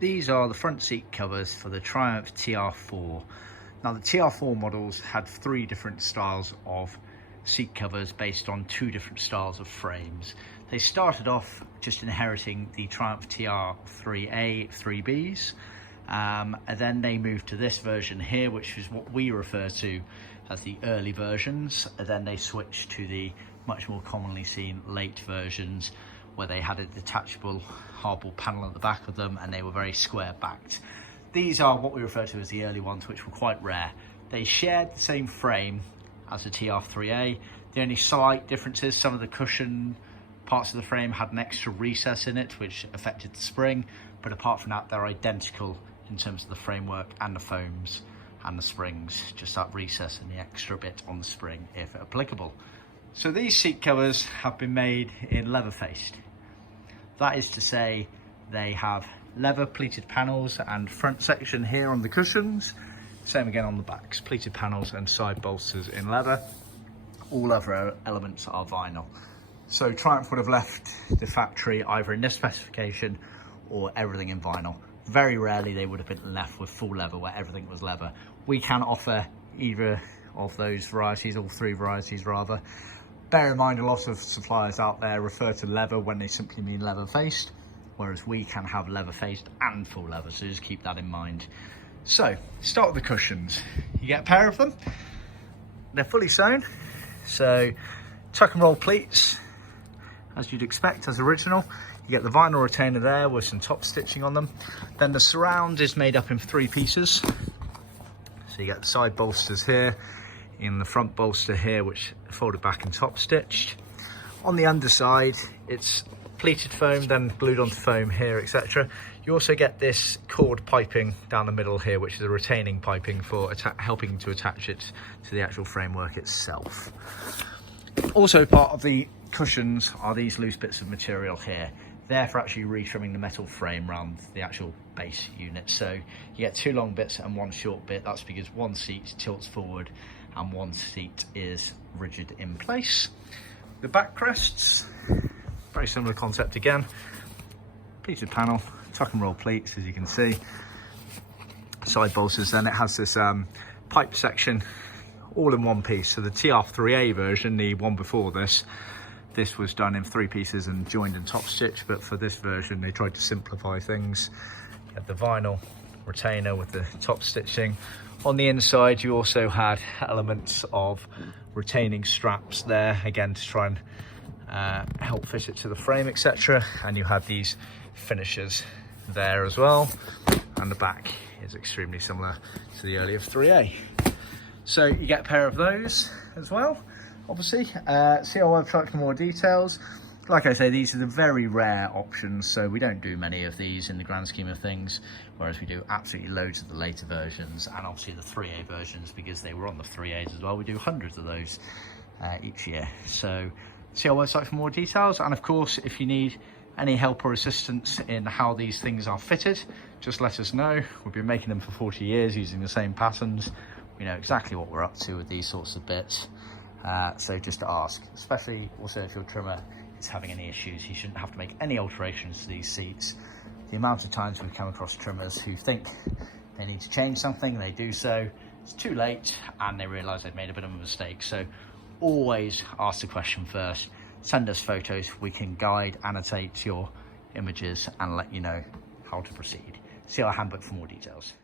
These are the front seat covers for the Triumph TR4. Now the TR4 models had 3 different styles of seat covers based on 2 different styles of frames. They started off just inheriting the Triumph TR3A, 3Bs, and then they moved to this version here, which is what we refer to as the early versions. And then they switched to the much more commonly seen late versions, where they had a detachable hardboard panel at the back of them and they were very square backed. These are what we refer to as the early ones, which were quite rare. They shared the same frame as the TR3A. The only slight differences, some of the cushion parts of the frame had an extra recess in it which affected the spring, but apart from that they're identical in terms of the framework and the foams and the springs, just that recess and the extra bit on the spring if applicable. So these seat covers have been made in leather faced. That is to say, they have leather pleated panels and front section here on the cushions, same again on the backs, pleated panels and side bolsters in leather. All other elements are vinyl. So Triumph would have left the factory either in this specification or everything in vinyl. Very rarely they would have been left with full leather where everything was leather. We can offer either of those varieties, all 3 varieties rather. Bear in mind, a lot of suppliers out there refer to leather when they simply mean leather faced, whereas we can have leather faced and full leather, so just keep that in mind. So start with the cushions. You get a pair of them, they're fully sewn, so tuck and roll pleats as you'd expect as original. You get the vinyl retainer there with some top stitching on them. Then the surround is made up in 3 pieces, so you get the side bolsters here, in the front bolster here, which folded back and top stitched. On the underside it's pleated foam, then glued onto foam here, etc. You also get this cord piping down the middle here, which is a retaining piping for helping to attach it to the actual framework itself. Also part of the cushions are these loose bits of material here. They're for actually retrimming the metal frame around the actual base unit. So you get 2 long bits and 1 short bit. That's because 1 seat tilts forward and 1 seat is rigid in place. The back crests, very similar concept again. Pleated panel, tuck and roll pleats, as you can see. Side bolsters, then it has this pipe section all in 1 piece. So the TR3A version, the one before this was done in 3 pieces and joined and top stitched, but for this version they tried to simplify things. You had the vinyl retainer with the top stitching. On the inside you also had elements of retaining straps there, again to try and help fit it to the frame, etc. And you had these finishers there as well, and the back is extremely similar to the earlier 3A. So you get a pair of those as well, obviously. See our website for more details. Like I say, these are the very rare options, so we don't do many of these in the grand scheme of things, whereas we do absolutely loads of the later versions, and obviously the 3A versions, because they were on the 3As as well. We do hundreds of those each year. So see our website for more details, and of course if you need any help or assistance in how these things are fitted, just let us know. We've been making them for 40 years using the same patterns. We know exactly what we're up to with these sorts of bits. So just ask, especially also if your trimmer is having any issues. You shouldn't have to make any alterations to these seats. The amount of times we've come across trimmers who think they need to change something, they do so, it's too late, and they realise they've made a bit of a mistake. So always ask the question first, send us photos, we can guide, annotate your images and let you know how to proceed. See our handbook for more details.